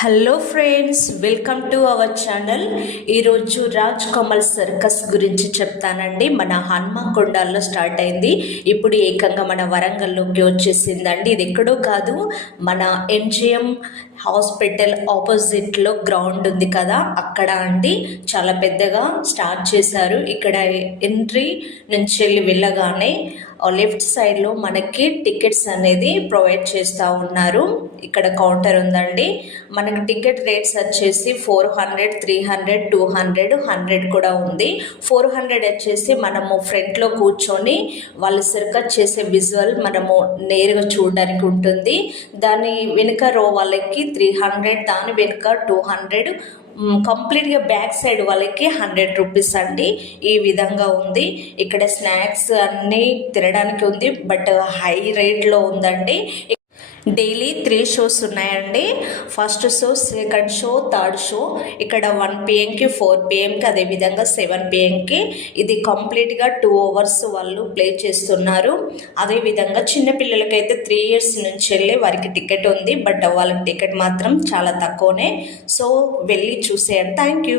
Hello friends, welcome to our channel. ఈరోజు Raj Kamal circus గురించి చెప్తానండి. మన హన్మకొండలో స్టార్ట్ అయింది, ఇప్పుడు ఏకంగా మన వరంగల్లోకి వచ్చేసిందండి. ఇది ఎక్కడో కాదు, మన ఎంజిఎం హాస్పిటల్ ఆపోజిట్లో గ్రౌండ్ ఉంది కదా, అక్కడ అండి. చాలా పెద్దగా స్టార్ట్ చేశారు. ఇక్కడ ఎంట్రీ నుంచి వెళ్ళగానే లెఫ్ట్ సైడ్లో మనకి టికెట్స్ అనేది ప్రొవైడ్ చేస్తూ ఉన్నారు. ఇక్కడ కౌంటర్ ఉందండి. మనకి టికెట్ రేట్స్ వచ్చేసి 400, 300, 200, 100 కూడా ఉంది. 400 వచ్చేసి మనము ఫ్రంట్లో కూర్చొని వాళ్ళు సర్కస్ చేసే విజువల్ మనము నేరుగా చూడడానికి ఉంటుంది. దాని వెనుక రో వాళ్ళకి 300, దాని వెనుక 200, కంప్లీట్గా బ్యాక్ సైడ్ వాళ్ళకి 100 రూపీస్ అండి. ఈ విధంగా ఉంది. ఇక్కడ స్నాక్స్ అన్నీ తినడానికి ఉంది, బట్ హై రేట్లో ఉందండి. డైలీ 3 షోస్ ఉన్నాయండి. First show, second show, third show. ఇక్కడ 1 PM-కి, 4 PM-కి, అదేవిధంగా 7 PM-కి. ఇది కంప్లీట్గా 2 అవర్స్ వాళ్ళు ప్లే చేస్తున్నారు. అదేవిధంగా చిన్నపిల్లలకైతే 3 years నుంచి వెళ్ళి వారికి టికెట్ ఉంది, బట్ వాళ్ళకి టికెట్ మాత్రం చాలా తక్కువనే. సో వెళ్ళి చూసేయండి. Thank you.